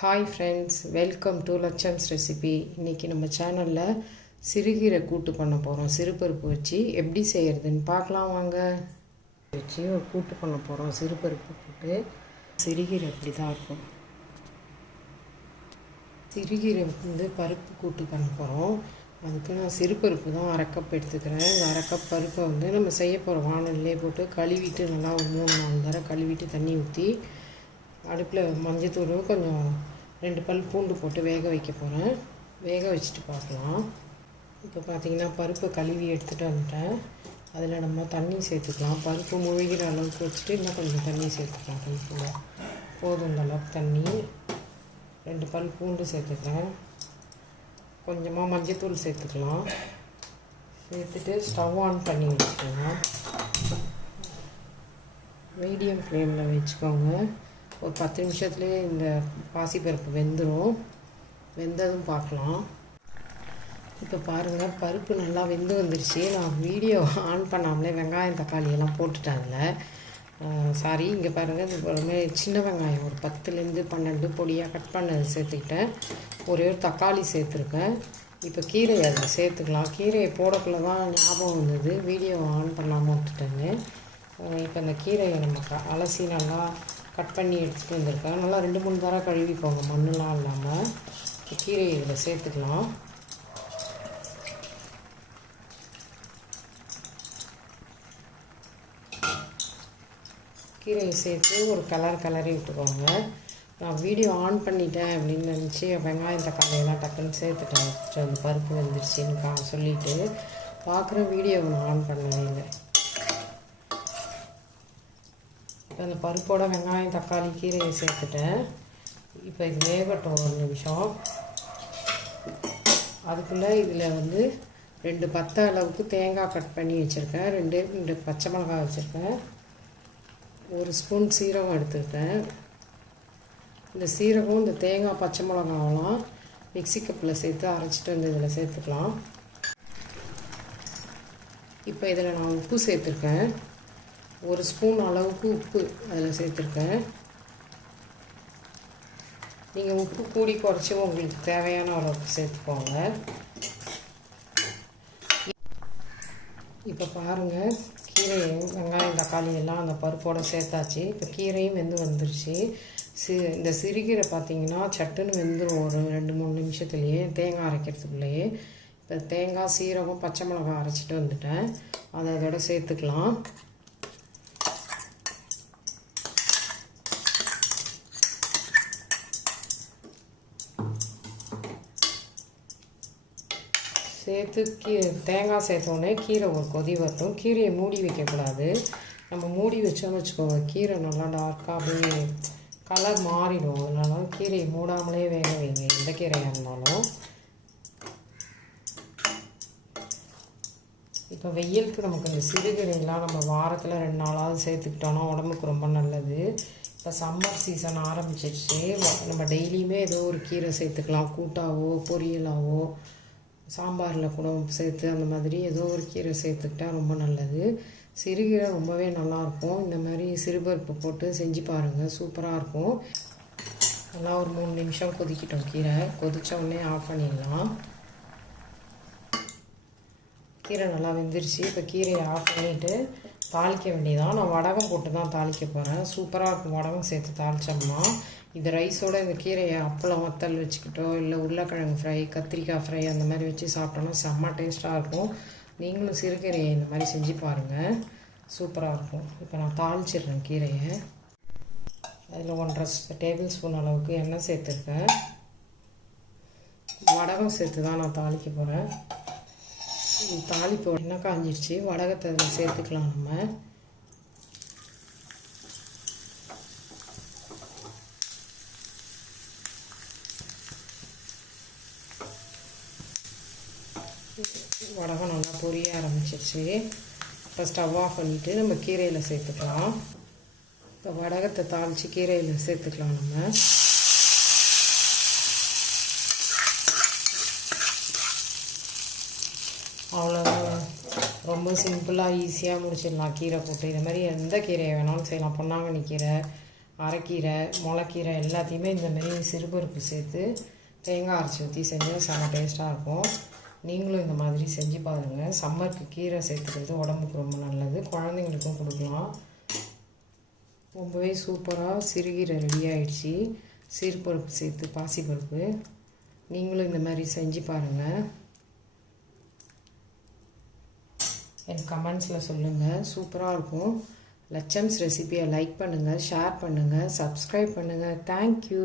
Hi friends, welcome to லட்சம்ஸ் recipe. இன்றைக்கி நம்ம சேனலில் சிறுகீரை கூட்டு பண்ண போகிறோம். சிறுபருப்பு வச்சு எப்படி செய்கிறதுன்னு பார்க்கலாம் வாங்க. வச்சு ஒரு கூட்டு பண்ண போகிறோம். சிறுபருப்பு கூட்டு. சிறுகீரை இப்படி தான் இருக்கும். சிறுகீரை பருப்பு கூட்டு பண்ண போகிறோம். அதுக்கு நான் சிறுபருப்பு தான் 1/2 கப் எடுத்துக்கிறேன். இந்த 1/2 கப் பருப்பை நம்ம செய்ய போகிற வானல்லே போட்டு கழுவிட்டு நல்லா ஒரு 3-4 தடவை கழுவிட்டு தண்ணி ஊற்றி அடுப்பில் மஞ்சத்தூள் கொஞ்சம் 2 பல் பூண்டு போட்டு வேக வைக்க போகிறேன். வேக வச்சுட்டு பார்க்கலாம். இப்போ பார்த்திங்கன்னா பருப்பை கழுவி எடுத்துகிட்டு வந்துட்டேன். அதில் நம்ம தண்ணி சேர்த்துக்கலாம். பருப்பு முழுகிற அளவுக்கு வச்சுட்டு இன்னும் கொஞ்சம் தண்ணி சேர்த்துக்கலாம். பருப்பில் போதும் இந்த அளவுக்கு தண்ணி. 2 பல் பூண்டு சேர்த்துக்கிறேன். கொஞ்சமாக மஞ்சத்தூள் சேர்த்துக்கலாம். சேர்த்துட்டு ஸ்டவ் ஆன் பண்ணி வச்சுக்கலாம். மீடியம் ஃப்ளேமில் வச்சுக்கோங்க. ஒரு 10 நிமிஷத்துலேயே இந்த பாசிப்பருப்பு வெந்துடும். வெந்ததும் பார்க்கலாம். இப்போ பாருங்கள், பருப்பு நல்லா வெந்து வந்துருச்சு. நான் வீடியோ ஆன் பண்ணாமலே வெங்காயம் தக்காளி எல்லாம் போட்டுட்டேன் அதில். சாரி, இங்கே பாருங்கள், இது சின்ன வெங்காயம் ஒரு 10-12 பொடியாக கட் பண்ணது சேர்த்துக்கிட்டேன். ஒரே ஒரு தக்காளி சேர்த்துருக்கேன். இப்போ கீரை அதில் சேர்த்துக்கலாம். கீரையை போடக்குள்ள தான் ஞாபகம் வந்தது, வீடியோ ஆன் பண்ணாமல் விட்டுட்டேன்னு. இப்போ இந்த கீரையை நம்ம அலசி நல்லா கட் பண்ணி எடுத்துகிட்டு வந்திருக்கேன். நல்லா 2-3 தடவை கழுவிக்கோங்க, மண்ணெலாம் இல்லாமல். கீரையை இதில் சேர்த்துக்கலாம். கீரையை சேர்த்து ஒரு கிளறி விட்டுக்கோங்க. நான் வீடியோ ஆன் பண்ணிட்டேன் அப்படின்னு நினச்சி வெங்காயம் தக்காளியெல்லாம் டக்குன்னு சேர்த்துட்டேன். அந்த பருப்பு வந்துருச்சுன்னு சொல்லிவிட்டு பார்க்குற வீடியோவை நான் ஆன் பண்ணவே இல்லை. அந்த பருப்போட வெங்காயம் தக்காளி கீரையை சேர்த்துட்டேன். இப்போ இது வேகட்டும் 1 நிமிஷம். அதுக்குள்ளே இதில் 2 பத்தை அளவுக்கு தேங்காய் கட் பண்ணி வச்சுருக்கேன். 2 பச்சை மிளகாய் வச்சுருக்கேன். 1 ஸ்பூன் சீரகம் எடுத்துக்கிட்டேன். இந்த சீரகம் இந்த தேங்காய் பச்சை மிளகாவெல்லாம் மிக்ஸி கப்பில் சேர்த்து அரைச்சிட்டு இதில் சேர்த்துக்கலாம். இப்போ இதில் நான் உப்பு சேர்த்துருக்கேன். 1 ஸ்பூன் அளவுக்கு உப்பு அதில் சேர்த்துருக்கேன். நீங்கள் உப்பு கூடி குறைச்சி உங்களுக்கு தேவையான அளவுக்கு சேர்த்துக்கோங்க. இப்போ பாருங்கள், கீரையும் வெங்காயம் தக்காளி எல்லாம் அந்த பருப்போடு சேர்த்தாச்சு. இப்போ கீரையும் வெந்து வந்துருச்சு. இந்த சிறுகீரை பார்த்திங்கன்னா சட்டுன்னு வெந்துடும் ஒரு 2-3 நிமிஷத்துலேயே, தேங்காய் அரைக்கிறதுக்குள்ளேயே. இப்போ தேங்காய் சீரகம் பச்சை மிளகாய் அரைச்சிட்டு வந்துட்டேன். அதை அதோட சேர்த்துக்கலாம். சேர்த்து தேங்காய் சேர்த்தோடனே கீரை ஒரு கொதி வரட்டும். கீரையை மூடி வைக்கக்கூடாது. நம்ம மூடி வச்சோன்னு வச்சுக்கோங்க, கீரை நல்லா டார்க்காக அப்படியே கலர் மாறிடும். அதனால கீரையை மூடாமலே வேக வைங்க, எந்த கீரையாக இருந்தாலும். இப்போ வெயிலுக்கு நமக்கு இந்த சிறுகீரையெல்லாம் நம்ம வாரத்தில் 2 நாளாவது சேர்த்துக்கிட்டோன்னா உடம்புக்கு ரொம்ப நல்லது. இப்போ சம்மர் சீசன் ஆரம்பிச்சிடுச்சு. நம்ம டெய்லியுமே ஏதோ ஒரு கீரை சேர்த்துக்கலாம். கூட்டாவோ பொரியலாவோ சாம்பாரில் கூட சேர்த்து அந்த மாதிரி ஏதோ ஒரு கீரை சேர்த்துக்கிட்டால் ரொம்ப நல்லது. சிறுகீரை ரொம்பவே நல்லாயிருக்கும். இந்த மாதிரி சிறுபருப்பு போட்டு செஞ்சு பாருங்கள், சூப்பராக இருக்கும். நல்லா ஒரு 3 நிமிஷம் கொதிக்கிட்டோம். கீரை கொதித்த உடனே ஆஃப் பண்ணிடலாம். கீரை நல்லா வெந்துருச்சு. இப்போ கீரையை ஆஃப் பண்ணிவிட்டு தாளிக்க வேண்டியதான். நான் வடகம் போட்டு தான் தாளிக்க போகிறேன். சூப்பராக இருக்கும் வடகம் சேர்த்து தாளித்தோம்னா. இது ரைஸோடு இந்த கீரையை அப்பளம் வத்தல் வச்சுக்கிட்டோ இல்லை உருளைக்கிழங்கு ஃப்ரை, கத்திரிக்காய் ஃப்ரை அந்த மாதிரி வச்சு சாப்பிட்டோன்னா செம்ம டேஸ்ட்டாக இருக்கும். நீங்களும் சிறுகீரையை இந்த மாதிரி செஞ்சு பாருங்கள், சூப்பராக இருக்கும். இப்போ நான் தாளிச்சிடுறேன் கீரையை. அதில் 1.5 டேபிள் ஸ்பூன் அளவுக்கு எண்ணெய் சேர்த்துருக்கேன். வடகம் சேர்த்து தான் நான் தாளிக்க போகிறேன். தாளிப்பு எண்ணெய் காஞ்சிடுச்சு. வடகத்தை அதில் சேர்த்துக்கலாம். நம்ம வடகம் நல்லா பொரிய ஆரம்பிச்சிருச்சு. இப்போ ஸ்டவ் ஆஃப் பண்ணிவிட்டு நம்ம கீரையில் சேர்த்துக்கலாம். இப்போ வடகத்தை தாளித்து கீரையில் சேர்த்துக்கலாம். நம்ம அவ்வளோதான். ரொம்ப சிம்பிளாக ஈஸியாக முடிச்சிடலாம். கீரை போட்டு இது மாதிரி எந்த கீரையை வேணாலும் செய்யலாம். பொன்னாங்கண்ணி கீரை, அரைக்கீரை முளைக்கீரை எல்லாத்தையுமே இந்தமாரி சிறுபருப்பு சேர்த்து தேங்காய் அரைச்சி ஊற்றி செஞ்சால் செம்ம டேஸ்ட்டாக இருக்கும். நீங்களும் இந்த மாதிரி செஞ்சு பாருங்கள். சம்மருக்கு கீரை சேர்த்துக்கிறது உடம்புக்கு ரொம்ப நல்லது, குழந்தைங்களுக்கும் கொடுக்கலாம். ரொம்பவே சூப்பராக சிறுகீரை ரெடி ஆகிடுச்சி. சிறுபருப்பு சேர்த்து பாசிப்பருப்பு. நீங்களும் இந்த மாதிரி செஞ்சு பாருங்கள். எனக்கு கமெண்ட்ஸில் சொல்லுங்கள். சூப்பராக இருக்கும். லட்சம்ஸ் ரெசிபியை லைக் பண்ணுங்கள், ஷேர் பண்ணுங்கள், சப்ஸ்கிரைப் பண்ணுங்கள். தேங்க்யூ.